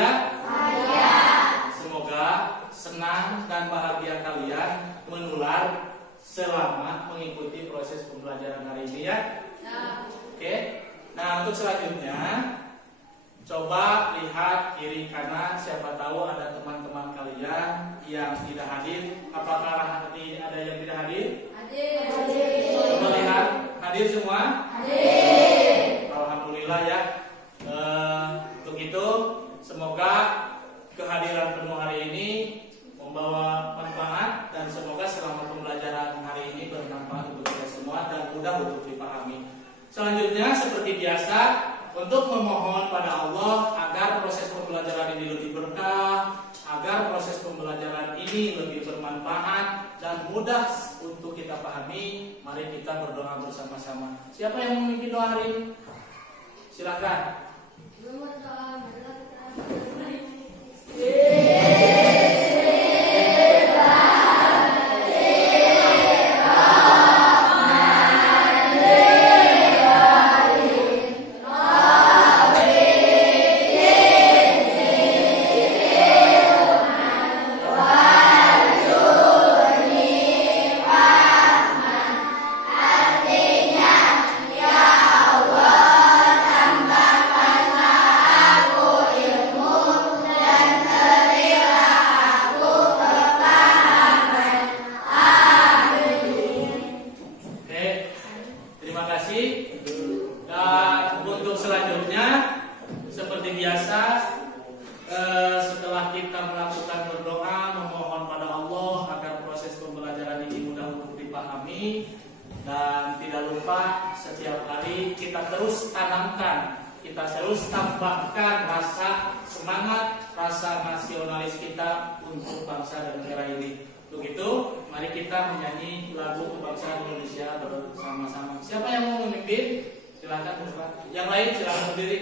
bahagia? Bahagia. Semoga senang dan bahagia kalian menular selama mengikuti proses pembelajaran hari ini ya. Oke. Nah, untuk selanjutnya coba lihat kiri kanan, siapa tahu ada teman-teman kalian yang tidak hadir. Apakah nanti ada yang tidak hadir? Hadir. Coba lihat, hadir semua? Hadir. Alhamdulillah ya. Untuk itu semoga kehadiran penuh hari ini membawa manfaat dan semoga selama pembelajaran hari ini bermanfaat untuk kita semua dan mudah untuk dipahami. Selanjutnya seperti biasa, untuk memohon pada Allah agar proses pembelajaran ini lebih berkah, agar proses pembelajaran ini lebih bermanfaat dan mudah untuk kita pahami, mari kita berdoa bersama-sama. Siapa yang memimpin doa hari ini? Silakan. Setelah kita melakukan berdoa memohon pada Allah agar proses pembelajaran ini mudah untuk dipahami, dan tidak lupa setiap hari kita terus tanamkan, kita terus tambahkan rasa semangat, rasa nasionalis kita untuk bangsa dan negara ini. Untuk itu mari kita menyanyi lagu kebangsaan Indonesia bersama-sama. Siapa yang mau memimpin? Silakan. Yang lain silakan berdiri.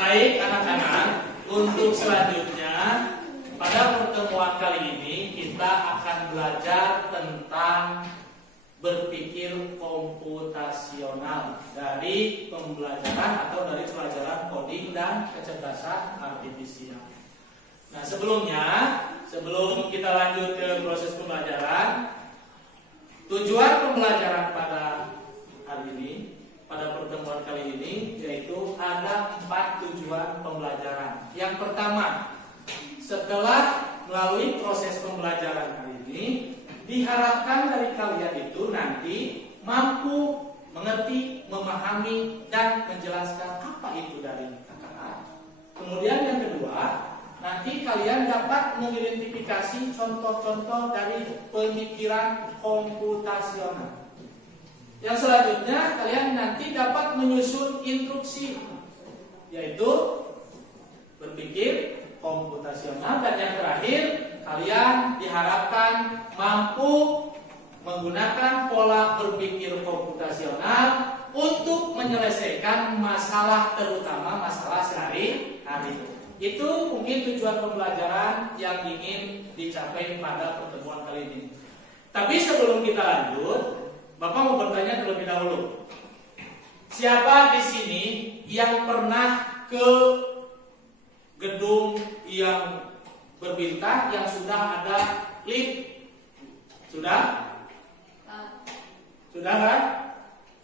Baik anak-anak, untuk selanjutnya pada pertemuan kali ini kita akan belajar tentang berpikir komputasional dari pembelajaran atau dari pelajaran coding dan kecerdasan artifisial. Nah, sebelum kita lanjut ke proses pembelajaran, tujuan pembelajaran pada hari ini, pada pertemuan kali ini, yaitu ada 4 tujuan pembelajaran. yang pertama, setelah melalui proses pembelajaran hari ini, diharapkan dari kalian itu nanti mampu mengerti, memahami, dan menjelaskan apa itu dari KKA. Kemudian yang kedua, nanti kalian dapat mengidentifikasi contoh-contoh dari pemikiran komputasional. Yang selanjutnya, kalian nanti dapat menyusun instruksi, yaitu berpikir komputasional. Dan yang terakhir, kalian diharapkan mampu menggunakan pola berpikir komputasional untuk menyelesaikan masalah, terutama masalah sehari-hari. Itu mungkin tujuan pembelajaran yang ingin dicapai pada pertemuan kali ini. Tapi sebelum kita lanjut, Bapak mau bertanya terlebih dahulu. Siapa di sini yang pernah ke gedung yang berbintang yang sudah ada lift? Sudah? Sudah kan?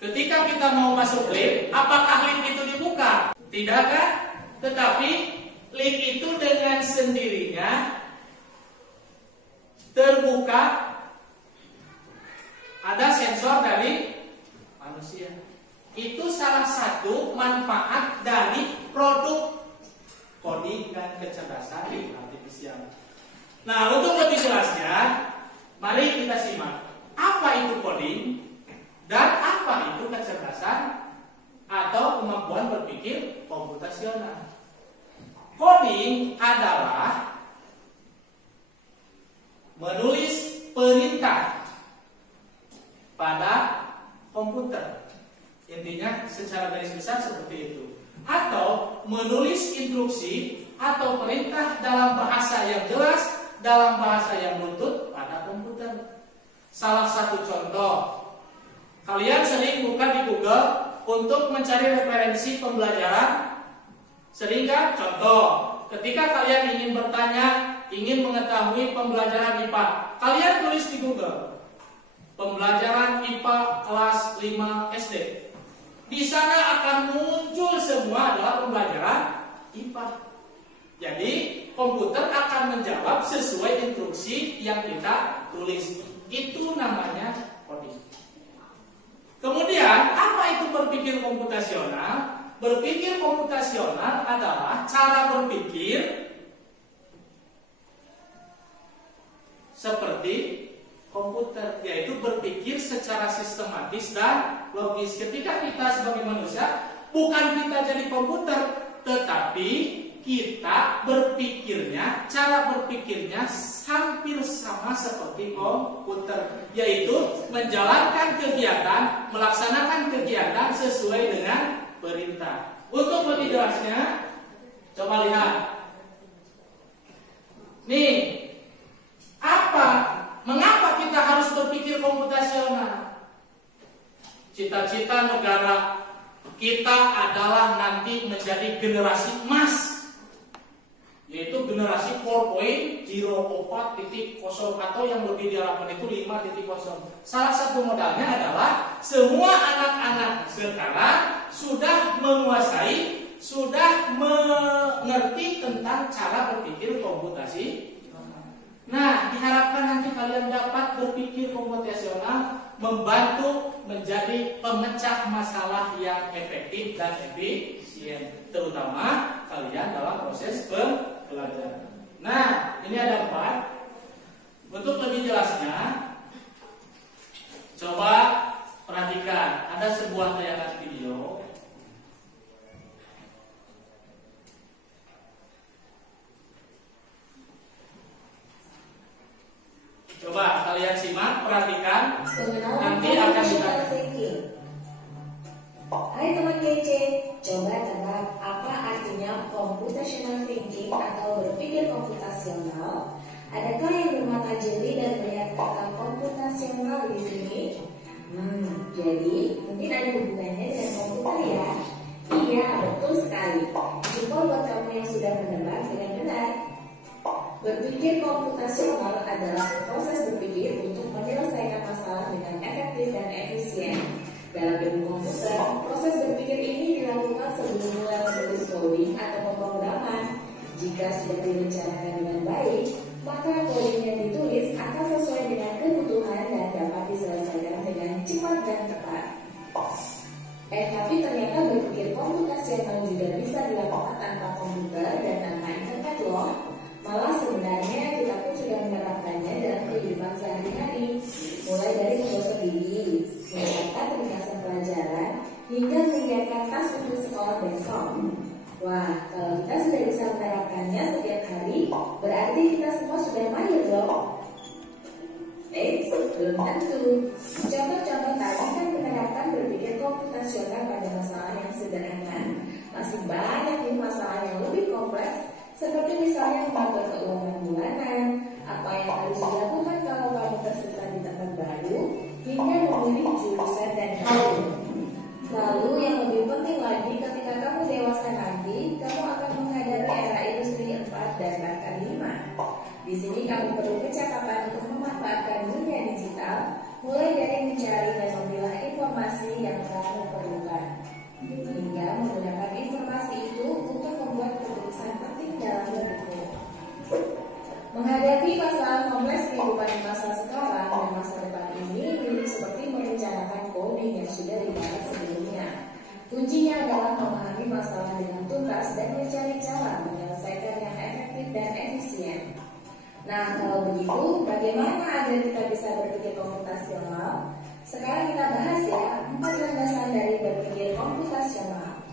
Ketika kita mau masuk lift, apakah lift itu dibuka? Tidak kan? Tetapi lift itu dengan sendirinya terbuka. Ada sensor dari manusia. Itu salah satu manfaat dari produk coding dan kecerdasan artifisial. Nah, untuk lebih jelasnya, mari kita simak apa itu coding dan apa itu kecerdasan atau kemampuan berpikir komputasional. Coding adalah menulis perintah pada komputer. Intinya secara garis besar seperti itu. Atau menulis instruksi atau perintah dalam bahasa yang jelas, dalam bahasa yang runtut pada komputer. Salah satu contoh, kalian sering buka di Google untuk mencari referensi pembelajaran. Sehingga contoh, ketika kalian ingin bertanya, ingin mengetahui pembelajaran IPA, kalian tulis di Google pembelajaran IPA kelas 5 SD. Di sana akan muncul semua adalah pembelajaran IPA. Jadi komputer akan menjawab sesuai instruksi yang kita tulis. Itu namanya coding. Kemudian apa itu berpikir komputasional? Berpikir komputasional adalah cara berpikir seperti komputer, yaitu berpikir secara sistematis dan logis. Ketika kita sebagai manusia, bukan kita jadi komputer, tetapi kita berpikirnya, cara berpikirnya hampir sama seperti komputer, yaitu menjalankan kegiatan, melaksanakan kegiatan sesuai dengan perintah. Untuk lebih jelasnya, coba lihat. Nih, mengapa kita harus berpikir komputasional? Cita-cita negara kita adalah nanti menjadi generasi emas, yaitu generasi 4.0 atau yang lebih diharapkan itu 5.0. Salah satu modalnya adalah semua anak-anak sekarang sudah menguasai, sudah mengerti tentang cara berpikir komputasi. Nah, diharapkan nanti kalian dapat berpikir komputasional, membantu menjadi pemecah masalah yang efektif dan efisien, terutama kalian dalam proses pembelajaran. Nah, ini ada 4. Untuk lebih jelasnya, coba perhatikan, ada sebuah tayangan video. Coba kalian simak, perhatikan. Nanti akan kita. Hai teman kece, coba tebak apa artinya computational thinking atau berpikir komputasional? Adakah yang bermata jeli dan melihat kata komputasional di sini? Jadi mungkin ada hubungannya dengan komputer ya? Iya, betul sekali. Jempol buat kamu yang sudah menebak dengan benar. Berpikir komputasional adalah proses berpikir untuk menyelesaikan masalah dengan efektif dan efisien. Dalam ilmu komputer, proses berpikir ini dilakukan sebelum mulai menulis coding atau pemrograman. Jika sudah direncanakan dengan baik, maka kodenya ditulis akan sesuai dengan kebutuhan dan dapat diselesaikan dengan cepat dan tepat. Tapi ternyata berpikir komputasional juga bisa dilakukan tanpa komputer dan tanpa internet loh. Malah sebenarnya kita pun sudah menerapkannya dalam kehidupan sehari-hari, mulai dari menggosok gigi, mencatat ringkasan pelajaran, hingga menyiapkan tas untuk sekolah besok. Wah, kalau kita sudah bisa menerapkannya setiap hari, berarti kita semua sudah mahir dong. Belum tentu. Contoh-contoh tadi kan menerapkan berpikir komputasional pada masalah yang sederhana. Masih banyak nih masalah yang lebih kompleks, seperti misalnya mengatur keuangan bulanan, apa yang harus dilakukan kalau kamu tersesat di tempat baru, hingga memilih jurusan dan kampus. Lalu yang lebih penting lagi, ketika kamu dewasa nanti, kamu akan menghadapi era industri 4 dan bahkan 5. Di sini kamu perlu kecakapan untuk memanfaatkan dunia digital, mulai dari mencari dan memilah informasi yang kamu perlukan, hingga menggunakan informasi itu untuk membuat keputusan penting dalam hidupmu. Menghadapi masalah kompleks kehidupan di masa sekarang dan masa depan ini mirip seperti merencanakan coding yang sudah dibahas sebelumnya. Kuncinya adalah memahami masalah dengan tuntas dan mencari cara menyelesaikan yang efektif dan efisien. Nah, kalau begitu, bagaimana agar kita bisa berpikir komputasional? Sekarang kita bahas ya 4 landasan dari berpikir komputasional.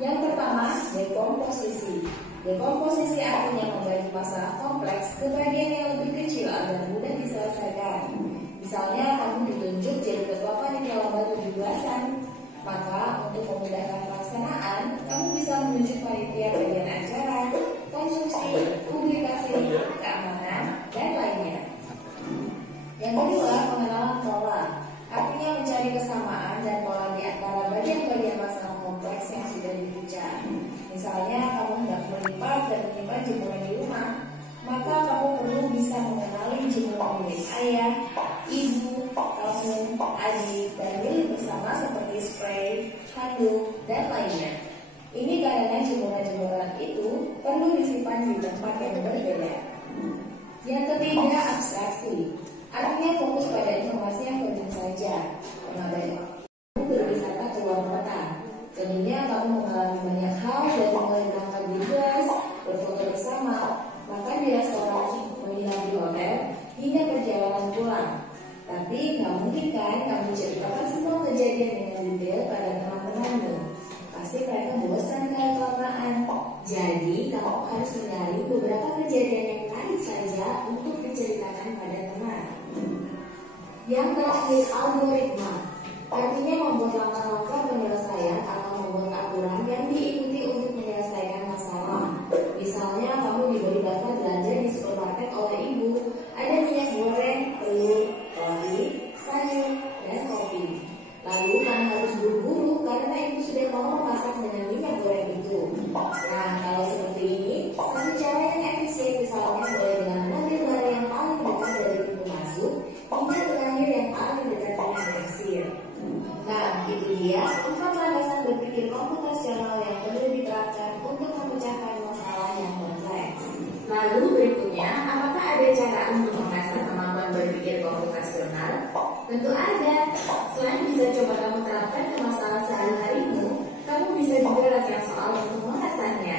Yang pertama, dekomposisi. Dekomposisi artinya membagi masalah kompleks ke bagian yang lebih kecil agar mudah diselesaikan. Misalnya, kamu ditunjuk jadi ketua panitia lomba 17-an. Maka, untuk memudahkan pelaksanaan, kamu bisa menunjuk panitia bagian acara, konstruksi, publikasi, keamanan, dan lainnya. Yang kedua, pengenalan pola. Artinya mencari kesamaan dan pola di antara bagian-bagian masalah kompleks yang sudah dipecah. Misalnya, kamu hendak melipat dan menyimpan jemuran di rumah, maka kamu perlu bisa mengenali jemuran milik ayah, ibu, kamu, adik, dan milik bersama seperti spray, handuk, dan lainnya. Ini karena jemuran-jemuran itu perlu disimpan di tempat yang berbeda. Yang ketiga, abstraksi. Artinya fokus pada informasi yang penting saja. Mengambil kamu berwisata ke luar kota. Tentunya kamu mengalami banyak hal dari mulai berangkat di bus, berfoto bersama, makan di restoran, menginap di hotel, hingga perjalanan pulang. Tapi nggak mungkin kan kamu ceritakan semua kejadian dengan detail pada teman-temanmu. Pasti mereka bosan kalau kelamaan. Jadi kamu harus mencari beberapa kejadian yang menarik saja untuk diceritakan pada teman. Yang terakhir, algoritma. Artinya membuat langkah-langkah penyelesaian atau membuat aturan yang diikuti untuk menyelesaikan masalah. Misalnya kamu diberi daftar belanja di supermarket oleh ibu. Ada minyak goreng, telur, roti, sayur, dan kopi. Lalu kamu harus buru-buru karena ibu sudah mau memasak dengan minyak goreng itu. Nah, kalau seperti ini, satu cara yang efisien misalnya mulai dengan mengambil barang yang paling dekat dari pintu masuk hingga terakhir yang paling dekat dengan kasir. Nah, itu dia 4 landasan berpikir komputasional yang perlu diterapkan untuk memecahkan masalah yang kompleks. Lalu berikutnya, apakah ada cara untuk mengasah kemampuan berpikir komputasional? Tentu ada. Selain bisa coba kamu terapkan ke masalah sehari-harimu, kamu bisa juga latihan soal untuk mengasahnya.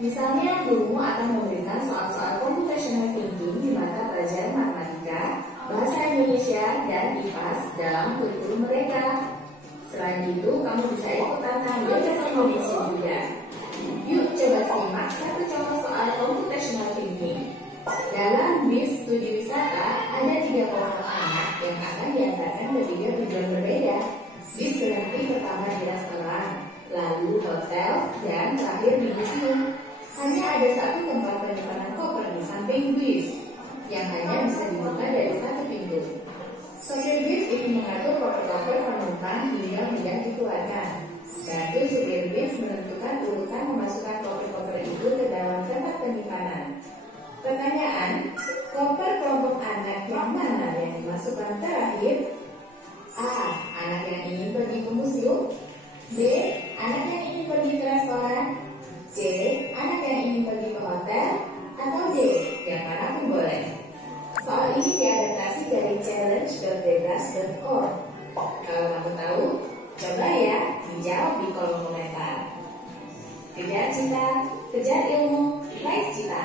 Misalnya, gurumu akan memberikan soal-soal computational thinking di mata pelajaran matematika, bahasa Indonesia, dan IPAS dalam kurikulum mereka. Selain itu, kamu bisa ikut tantangan bahasa Indonesia juga. Yuk coba simak satu contoh soal computational thinking. Dalam bis studi wisata, ada 3 kelompok anak yang akan diantarkan ke 3 tujuan berbeda. Bis berhenti pertama di restoran, lalu hotel, dan terakhir di museum. Hanya ada satu tempat penyimpanan koper di samping bis, yang hanya bisa dibuka dari satu pintu. Sopir bis ingin mengatur koper-koper penumpang hingga mudah dikeluarkan. Satu supir bis menentukan urutan memasukkan koper-koper itu ke dalam tempat penyimpanan. Pertanyaan, koper kelompok anak yang mana yang dimasukkan terakhir? A. Anak yang ingin pergi ke museum. B. Anak yang ingin pergi ke restoran. C. Anak yang ingin pergi boleh. Soal ini diadaptasi dari challenge.bebas.org. Kalau kamu tahu, coba ya dijawab di kolom komentar. Kejar cita, kejar ilmu, raih cita.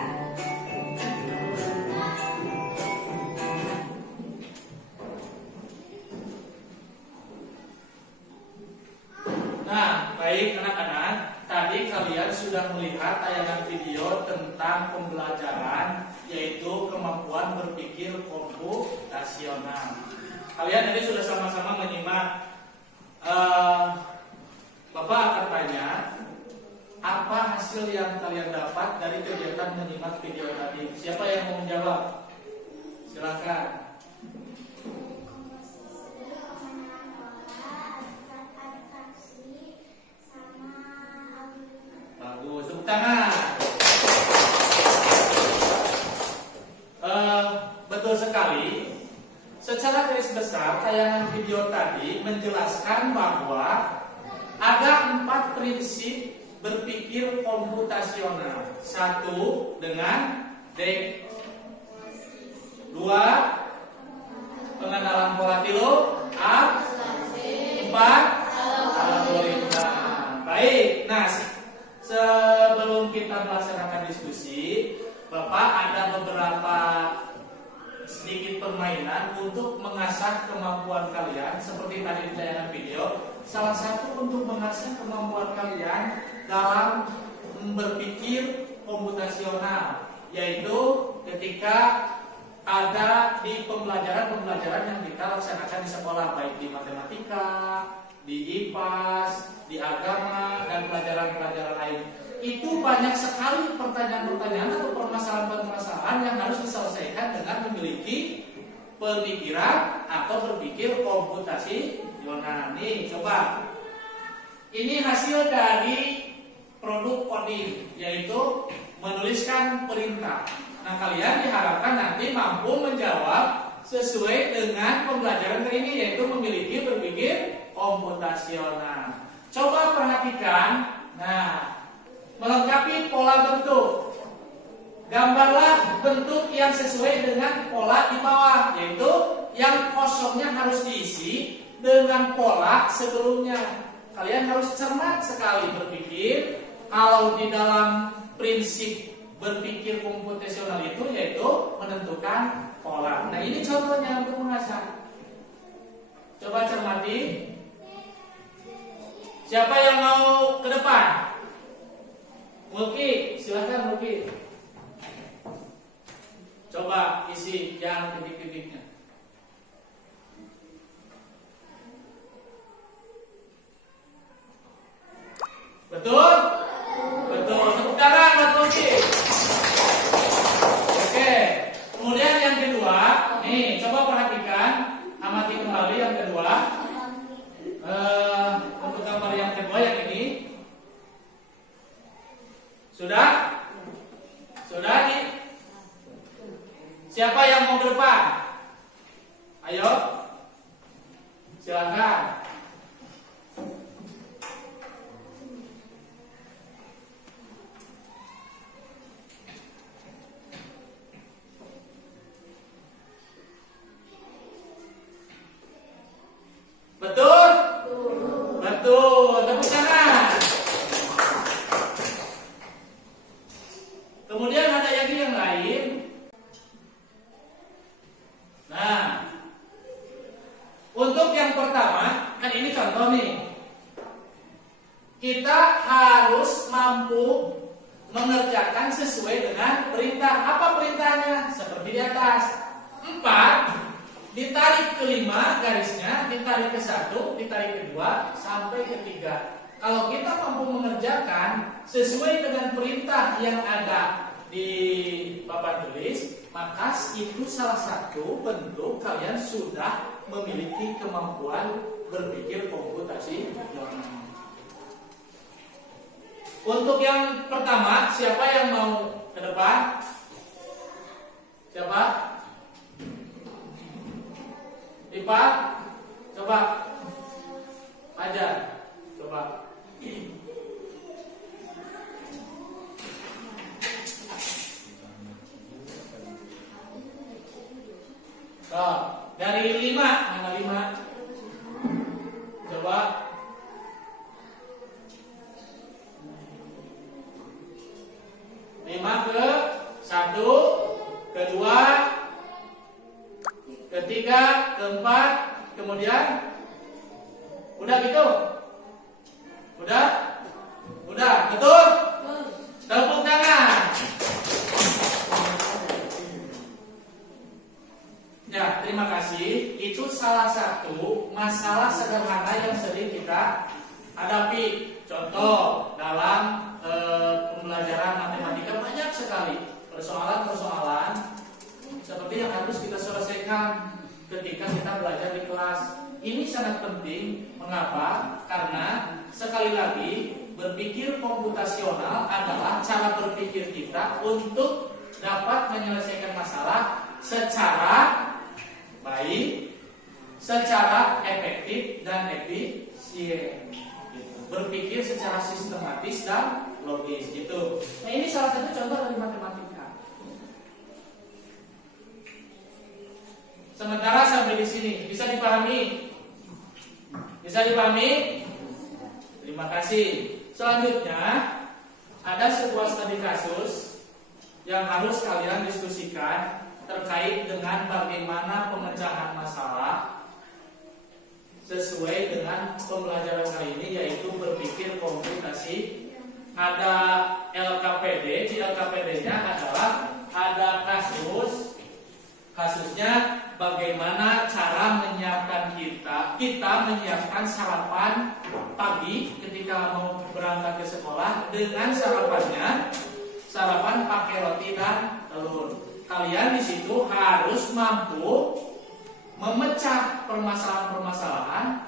Nah, baik anak-anak, tadi kalian sudah melihat tayangan video tentang pembelajaran, yaitu kemampuan berpikir komputasional. Kalian tadi sudah sama-sama menyimak. Bapak akan tanya, apa hasil yang kalian dapat dari kegiatan menyimak video tadi? Siapa yang mau menjawab? Silakan. Bagus, tepuk tangan. Betul sekali. Secara garis besar, tayangan video tadi menjelaskan bahwa ada 4 prinsip berpikir komputasional. 1. Dengan DEC. 2. Pengenalan pola tilu. 4. Algoritma. Baik, nah sebelum kita melaksanakan diskusi, Bapak ada beberapa sedikit permainan untuk mengasah kemampuan kalian. Seperti tadi di tayangan video, salah satu untuk mengasah kemampuan kalian dalam berpikir komputasional, yaitu ketika ada di pembelajaran yang kita laksanakan di sekolah, baik di matematika, di IPAS, di agama, dan pelajaran-pelajaran lain. Itu banyak sekali pertanyaan-pertanyaan atau permasalahan-permasalahan yang harus diselesaikan dengan memiliki pemikiran atau berpikir komputasional. Nih, coba. Ini hasil dari produk coding, yaitu menuliskan perintah. Nah, kalian diharapkan nanti mampu menjawab sesuai dengan pembelajaran kali ini, yaitu memiliki berpikir komputasional. Coba perhatikan. Nah, melengkapi pola bentuk. Gambarlah bentuk yang sesuai dengan pola di bawah, yaitu yang kosongnya harus diisi dengan pola sebelumnya. Kalian harus cermat sekali berpikir. Kalau di dalam prinsip berpikir komputasional itu yaitu menentukan pola. Nah, ini contohnya untuk mengasah. Coba cermati. Siapa yang mau ke depan? Mulki, silahkan Mulki. Coba isi yang titik-titiknya. Betul? Betul. Tepuk tangan buat Mulki. Oke. Kemudian yang kedua, nih coba perhatikan, amati kembali yang kedua. Untuk gambar yang kedua yang ini. Sudah? Sudah nih? Siapa yang mau ke depan? Ayo. Silakan. Betul? Betul. Tepuk tangan. Kemudian ada yang lain. Nah, untuk yang pertama, kan ini contoh nih. Kita harus mampu mengerjakan sesuai dengan perintah. Apa perintahnya? Seperti di atas. 4, ditarik ke 5 garisnya, ditarik ke 1, ditarik ke 2, sampai ke 3. Kalau kita mampu mengerjakan sesuai dengan perintah yang ada di papan tulis, maka itu salah satu bentuk kalian sudah memiliki kemampuan berpikir komputasional. Untuk yang pertama, siapa yang mau ke depan? Siapa? Ipa? Coba. Ajar. Coba. Dari 5, mana 5? Coba. Lima ke 1, ke 2, ke 3, ke 4, kemudian udah gitu? Udah? Udah, betul? Tepuk tangan. Ya, terima kasih. Itu salah satu masalah sederhana yang sering kita hadapi. Contoh dalam pembelajaran matematika banyak sekali persoalan-persoalan seperti yang harus kita selesaikan ketika kita belajar di kelas. Ini sangat penting. Mengapa? Karena sekali lagi berpikir komputasional adalah cara berpikir kita untuk dapat menyelesaikan masalah secara baik, secara efektif dan efisien. Berpikir secara sistematis dan logis gitu. Nah, ini salah satu contoh dari matematika. Sementara sampai di sini bisa dipahami? Bisa dipahami? Terima kasih. Selanjutnya ada sebuah studi kasus yang harus kalian diskusikan terkait dengan bagaimana pemecahan masalah sesuai dengan pembelajaran kali ini, yaitu berpikir komputasi. Ada LKPD, di LKPD-nya adalah ada kasusnya bagaimana cara menyiapkan kita menyiapkan sarapan pagi ketika mau berangkat ke sekolah. Dengan sarapan pakai roti dan telur. Kalian di situ harus mampu memecah permasalahan-permasalahan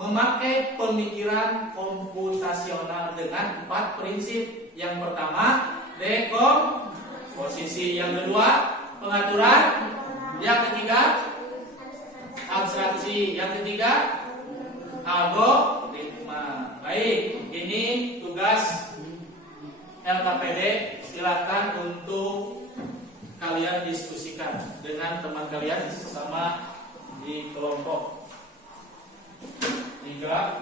memakai pemikiran komputasional dengan 4 prinsip. Yang pertama, dekomposisi. Yang kedua, pengaturan. Yang ketiga, abstraksi. Yang ketiga, algoritma. Baik, ini tugas LKPD. Silakan untuk kalian diskusikan dengan teman kalian sesama di kelompok. 3,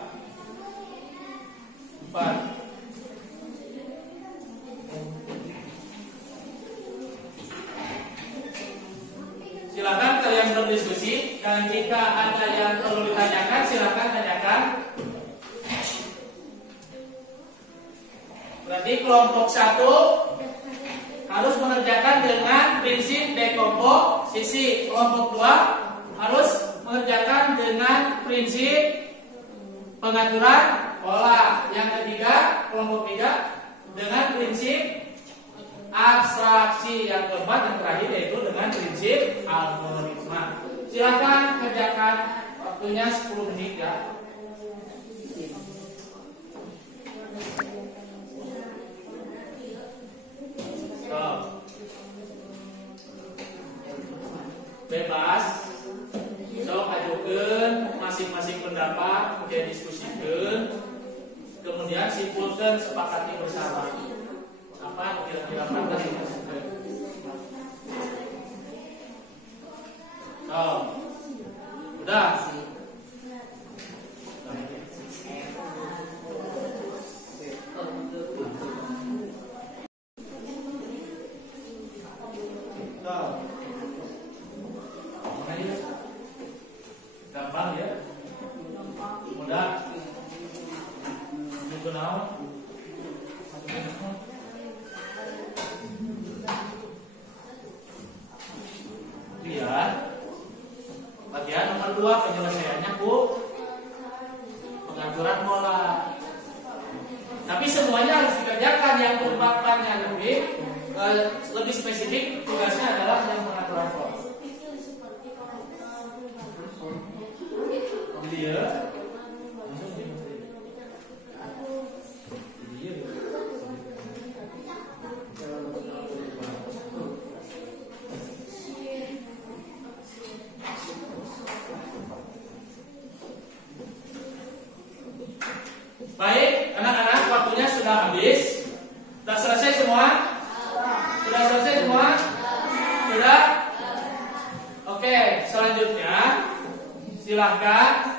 4. Silakan kalian berdiskusi, dan jika ada yang perlu ditanyakan silakan tanyakan. Berarti kelompok 1 harus mengerjakan dengan prinsip dekomposisi. Kelompok 2 harus mengerjakan dengan prinsip pengaturan pola. Yang ketiga, kelompok 3 dengan prinsip abstraksi. Yang keempat dan terakhir yaitu dengan prinsip algoritma. Silakan kerjakan, waktunya 10 menit ya. Bebas, sok ajukeun masing-masing pendapat, kemudian diskusikan, kemudian simpulkan, sepakati bersama. Apa kira-kira pantas dimasukkan? Udah. Gampang ya, mudah. Itu naon? Lihat, bagian nomor 2 penyelesaiannya pengaturan pola. Tapi semuanya harus dikerjakan. Yang keempatnya lebih spesifik, tugasnya adalah yang pengaturan pola. Dia baik, anak-anak, waktunya sudah habis. Sudah selesai semua? Sudah selesai semua? silahkan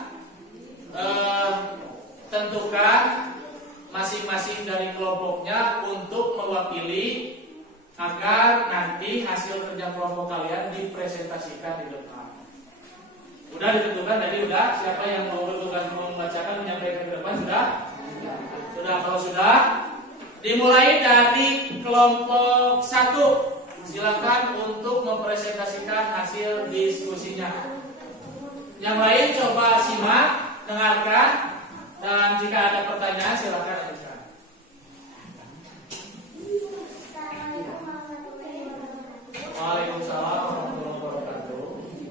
tentukan masing-masing dari kelompoknya untuk mewakili agar nanti hasil kerja kelompok kalian dipresentasikan di depan. Udah ditentukan tadi, udah? Siapa yang mau bertugas membacakan, menyampaikan ke depan? Sudah? Sudah. Kalau sudah, dimulai dari kelompok 1. Silakan untuk mempresentasikan hasil diskusinya. Yang lain coba simak, dengarkan, dan jika ada pertanyaan silakan ajukan. Waalaikumsalam warahmatullahi wabarakatuh.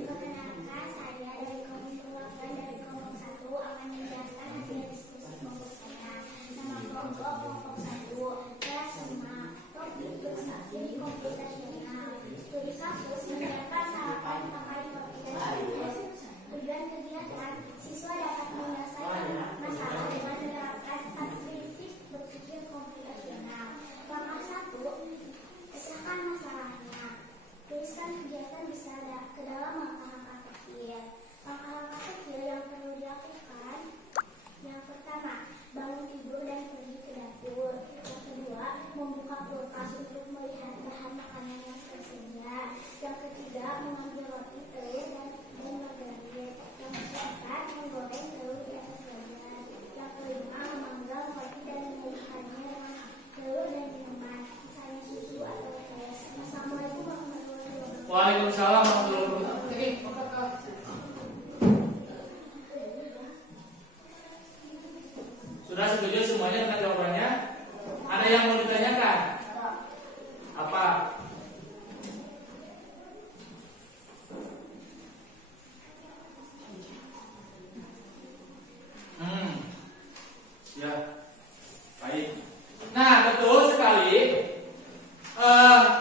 Perkenalkan, saya dari kelompok 8 dari kelompok 1 akan menjelaskan hasil diskusi kelompok saya. Nama kelompok 1 plasma, topik bersaksi komputasional. Studi kasus menyiapkan sarapan pakai topik dan tujuan kegiatan siswa dapat menyelesaikan masalah dengan menerapkan 4 prinsip berpikir komputasional. Langkah 1, pecahkan masalahnya. Tuliskan kegiatan bisa ke dalam langkah-langkah kecil. Langkah-langkah kecil yang perlu dilakukan. Yang pertama, bangun tidur dan pergi ke dapur. Yang kedua, membuka kulkas untuk melihat bahan makanan yang tersedia. Yang ketiga, mengambil roti, telur, dan margarin. Yang keempat, menggoreng telur di atas wajan. Yang kelima, memanggang roti dan membukakannya dengan telur dan minuman, misalnya susu atau teh. Assalamualaikum warahmatullahi wabarakatuh. Waalaikumsalam warahmatullahi wabarakatuh. Sudah setuju semuanya dengan jawabannya? Ada yang mau ditanyakan? Apa? Ya, baik. Nah, betul sekali.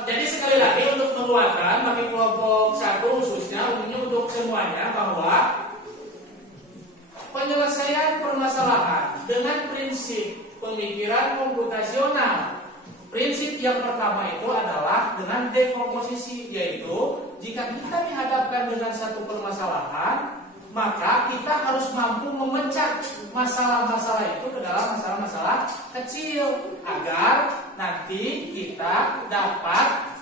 Jadi sekali lagi untuk menguatkan bagi kelompok 1 khususnya, umumnya untuk semuanya, bahwa penyelesaian permasalahan dengan prinsip pemikiran komputasional. Prinsip yang pertama itu adalah dengan dekomposisi, yaitu jika kita dihadapkan dengan satu permasalahan, maka kita harus mampu memecah masalah-masalah itu ke dalam masalah-masalah kecil agar nanti kita dapat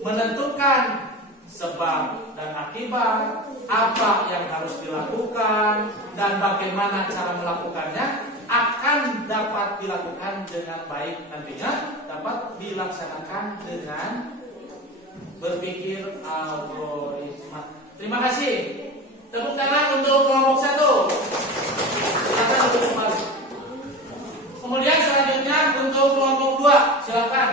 menentukan sebab dan akibat, apa yang harus dilakukan dan bagaimana cara melakukannya akan dapat dilakukan dengan baik, nantinya dapat dilaksanakan dengan berpikir algoritma. Terima kasih. Tepuk tangan untuk kelompok 1. Silakan duduk kembali. Kemudian selanjutnya untuk kelompok 2, silakan.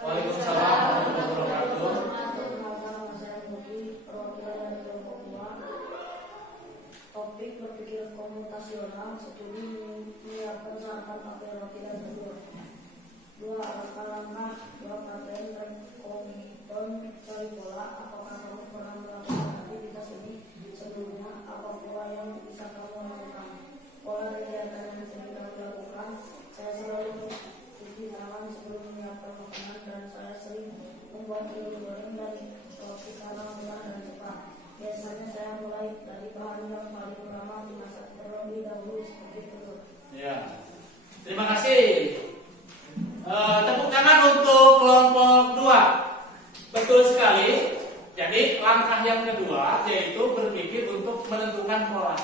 Waalaikumsalam warahmatullahi wabarakatuh. Topik berpikir komputasional, studi menyiapkan sarapan pakai roti dan telur. 2. Langkah-langkah, 2 paten rekomiton cari pola. Apakah kamu pernah melakukan aktivitas ini sebelumnya? Apa pola yang bisa kamu lakukan? Pola kegiatan yang sering kamu lakukan. Saya selalu cuci tangan sebelum menyiapkan makanan dan saya sering membuat telur goreng dan roti karena murah dan cepat. Biasanya saya mulai dari bahan yang paling ramah dimasak terlebih dahulu seperti telur. Ya, terima kasih. Tepuk tangan untuk kelompok 2. Betul sekali. Jadi langkah yang kedua yaitu berpikir untuk menentukan pola.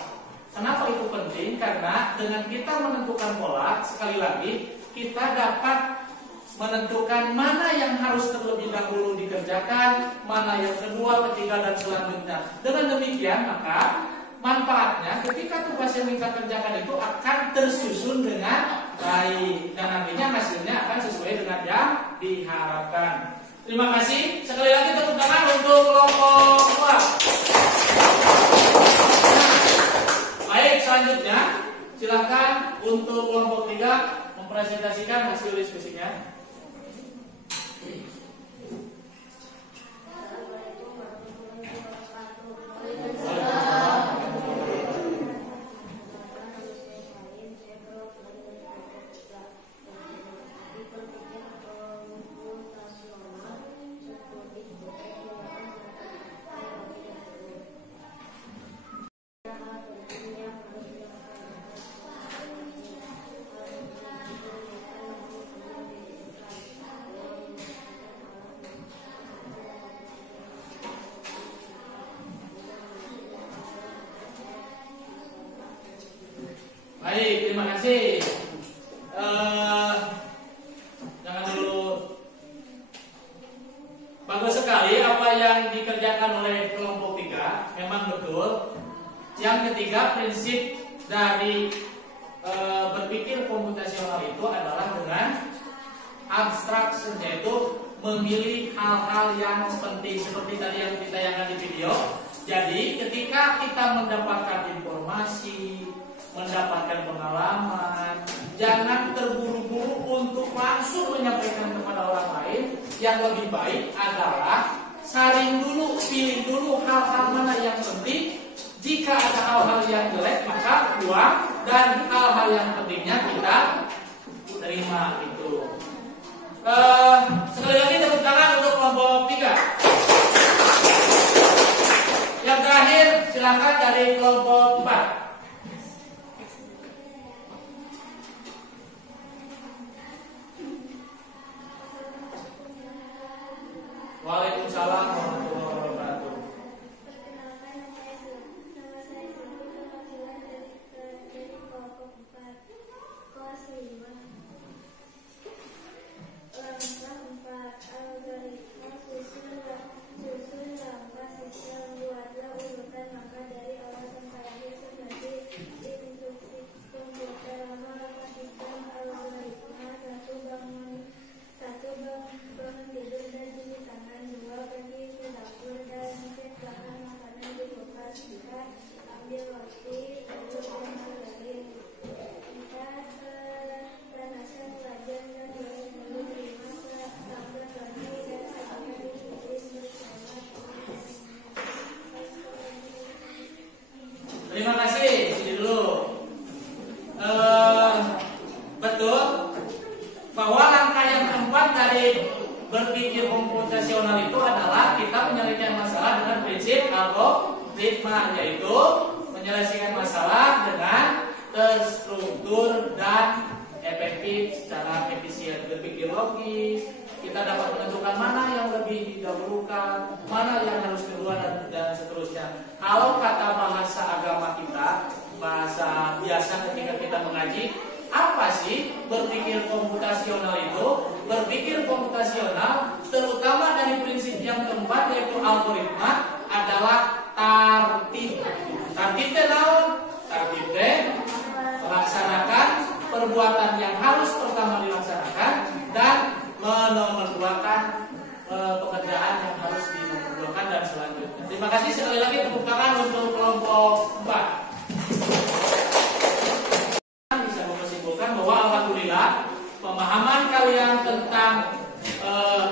Kenapa itu penting? Karena dengan kita menentukan pola, sekali lagi kita dapat menentukan mana yang harus terlebih dahulu dikerjakan, mana yang kedua, ketiga, dan selanjutnya. Dengan demikian maka manfaatnya ketika tugas yang kita kerjakan itu akan tersusun dengan baik dan nantinya hasilnya akan sesuai dengan yang diharapkan. Terima kasih. Sekali lagi tepuk tangan untuk kelompok 2. Baik, selanjutnya silakan untuk kelompok 3 mempresentasikan hasil diskusinya. Baik, terima kasih. Jangan dulu. Bagus sekali apa yang dikerjakan oleh kelompok 3. Memang betul. Yang ketiga, prinsip dari berpikir komputasional itu adalah dengan abstraction, yaitu memilih hal-hal yang penting seperti tadi yang ditayangkan di video. Jadi ketika kita mendapatkan informasi, mendapatkan pengalaman, jangan terburu-buru untuk langsung menyampaikan kepada orang lain. Yang lebih baik adalah saring dulu, pilih dulu hal-hal mana yang penting. Jika ada hal-hal yang jelek maka buang, dan hal-hal yang pentingnya kita terima itu. Sekali lagi tepuk tangan untuk kelompok 3. Yang terakhir silakan dari kelompok 4. Waalaikumsalam warahmatullahi wabarakatuh. Perkenalkan, nama saya Siti, perwakilan dari kelompok 4 kelas 5. Langkah 4, algoritma susun langkah sistem. Buatlah urutan langkah dari awal sampai akhir seperti instruksi komputer. Langkah sistem algoritma: 1. Bangun tidur dan cuci tangan. 2. Pergi ke dapur dan cek bahan makanan di kulkas. 3. Ambil roti, telur, dan margarin. 4. Panaskan wajan dan goreng dulu. 5. Sambal roti dan sajikan dicuci bersama. Terima kasih. Sini dulu. Betul bahwa langkah yang keempat dari berpikir komputasional itu adalah kita menyelesaikan masalah dengan prinsip algoritma, yaitu menyelesaikan masalah dengan terstruktur dan efektif secara efisien. Berpikir logis, kita dapat menentukan mana yang lebih didahulukan, mana yang harus kedua, dan seterusnya. Kalau kata bahasa agama kita, bahasa biasa ketika kita mengaji, apa sih berpikir komputasional itu? Berpikir komputasional terutama dari prinsip yang keempat, yaitu algoritma, adalah tartib. Tartib teh naon? Tartib teh melaksanakan perbuatan yang harus pertama dilaksanakan dan menomorduakan pekerjaan yang harus dinomorduakan dan selanjutnya. Terima kasih sekali lagi, tepuk tangan untuk kelompok 4. Bisa menyimpulkan bahwa alhamdulillah pemahaman kalian tentang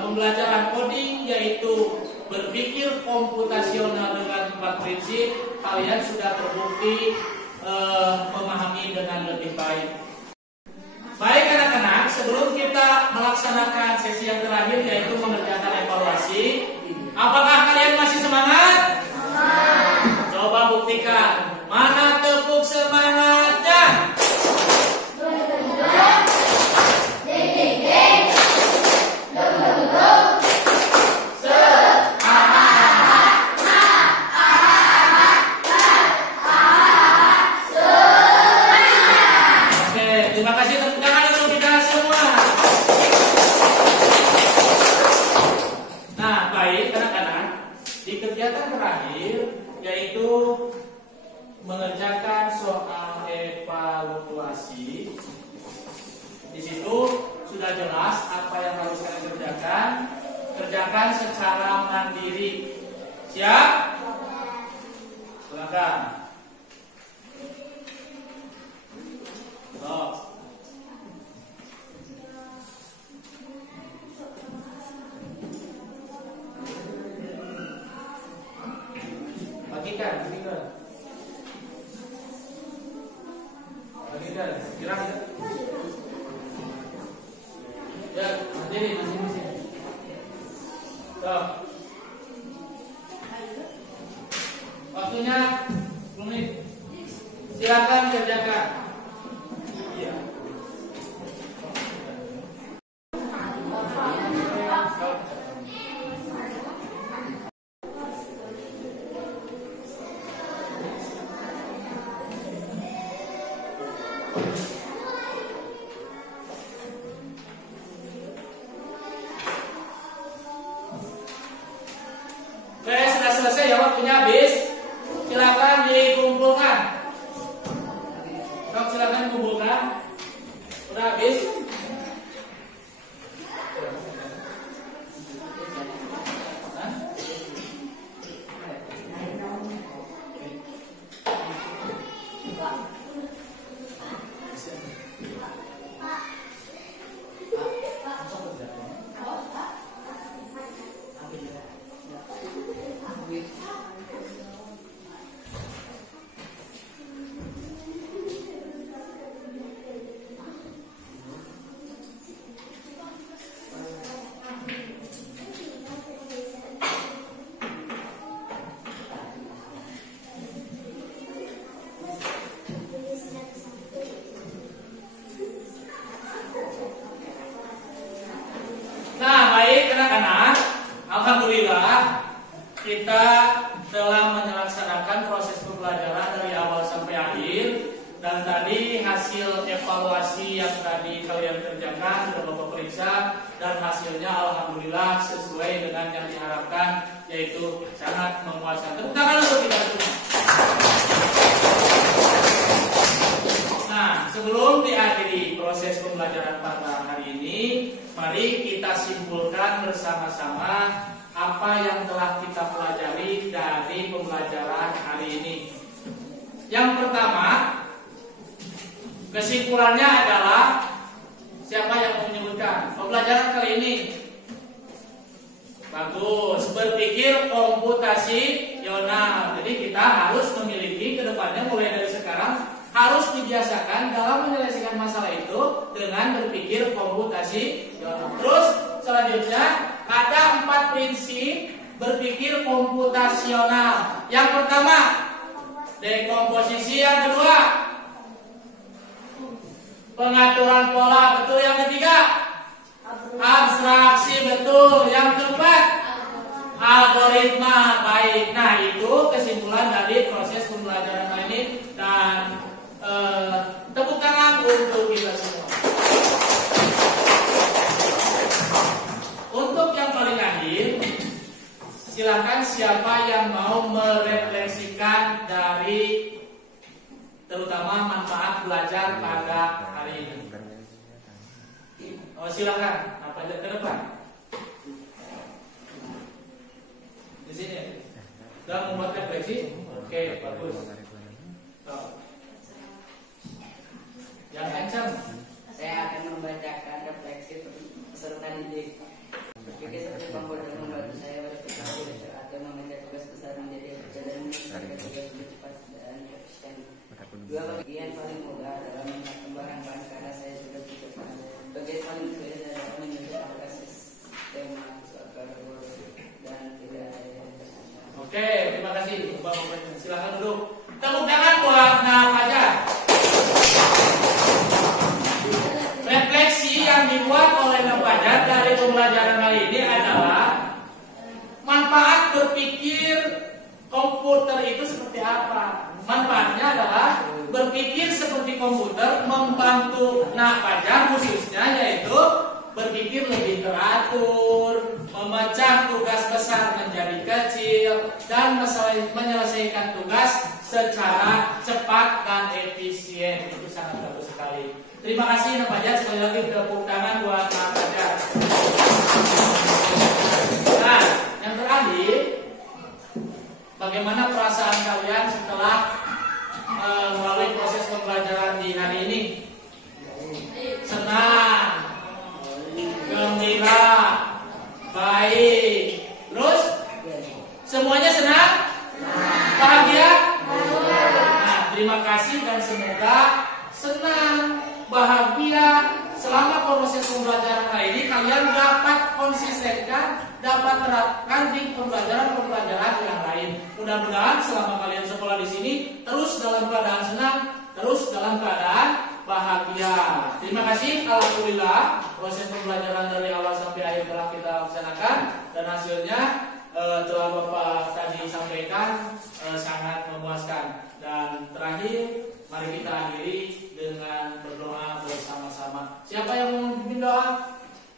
pembelajaran coding, yaitu berpikir komputasional dengan 4 prinsip, kalian sudah terbukti memahami dengan lebih baik. Baik anak-anak, sebelum kita melaksanakan sesi yang terakhir, yaitu mengerjakan evaluasi, apakah kalian masih semangat? Coba buktikan. Mana tepuk semangatnya? Terima kasih, tepuk tangan untuk kita semua. Nah, baik anak-anak, di kegiatan terakhir yaitu mengerjakan soal evaluasi. Di situ sudah jelas apa yang harus kalian kerjakan. Kerjakan secara mandiri. Siap? Silakan. Oh. Bagikan. Kira. Ya, mandiri masing-masing. Tuh. Waktunya 10 menit. Silakan kerjakan. Iya. Oke, sudah selesai ya, waktunya habis. Silakan dikumpulkan. Sok, silakan kumpulkan. Udah habis. Nah, baik anak-anak, alhamdulillah kita telah melaksanakan proses pembelajaran dari awal sampai akhir, dan tadi hasil evaluasi yang tadi kalian kerjakan sudah Bapak periksa, dan hasilnya alhamdulillah sesuai dengan yang diharapkan, yaitu sangat memuaskan. Tepuk tangan untuk kita semua. Nah, sebelum diakhiri proses pembelajaran pada hari ini, mari kita simpulkan bersama-sama apa yang telah kita pelajari dari pembelajaran hari ini. Yang pertama, kesimpulannya adalah, siapa yang mau menyebutkan pembelajaran kali ini? Bagus, berpikir komputasional. Jadi kita harus memiliki ke depannya mulai dari sekarang harus dibiasakan dalam menyelesaikan masalah itu dengan berpikir komputasional. Terus selanjutnya ada 4 prinsip berpikir komputasional. Yang pertama, dekomposisi. Yang kedua, pengaturan pola. Betul. Yang ketiga, abstraksi. Betul. Yang keempat, algoritma. Baik. Nah, itu kesimpulan dari proses pembelajaran kali ini, dan tepuk tangan untuk kita semua. Untuk yang paling akhir, silakan siapa yang mau merefleksikan dari terutama manfaat belajar pada hari ini. Oh, silakan. Apa aja ke depan? Di sini. Sudah membuat refleksi? Oke, bagus. So. Yang kencang. Saya akan membacakan refleksi peserta didik. Berpikir seperti komputer membantu saya berpikir atau mengejar tugas besar menjadi perjalanan menyelesaikan tugas lebih cepat dan efisien. 2. Bagian paling mudah adalah mengembangkan karena saya sudah cukup. Bagian paling sulit adalah menyelesaikan sistem software dan tidak ada yang tersisa. Oke, terima kasih Bapak. Silakan duduk. Tepuk tangan buat Fajar. Refleksi yang dibuat oleh Fajar dari pembelajaran kali ini adalah manfaat berpikir komputer itu seperti apa. Manfaatnya adalah berpikir seperti komputer membantu Fajar khususnya, yaitu berpikir lebih teratur, memecah tugas besar menjadi kecil, dan menyelesaikan tugas secara cepat dan efisien. Itu sangat bagus sekali. Terima kasih Fajar, sekali lagi tepuk tangan buat Fajar. Nah, yang terakhir, bagaimana perasaan kalian setelah melalui proses pembelajaran di hari ini? Senang, gembira, baik. Terus semuanya senang? Bahagia? Nah, terima kasih dan semoga senang, bahagia selama proses pembelajaran kali ini. Kalian dapat konsistenkan, dapat terapkan di pembelajaran yang lain. Mudah-mudahan selama kalian sekolah di sini terus dalam keadaan senang, terus dalam keadaan bahagia. Terima kasih. Alhamdulillah proses pembelajaran dari awal sampai akhir telah kita laksanakan, dan hasilnya telah Bapak tadi sampaikan sangat memuaskan. Dan terakhir, mari kita akhiri dengan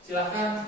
Silakan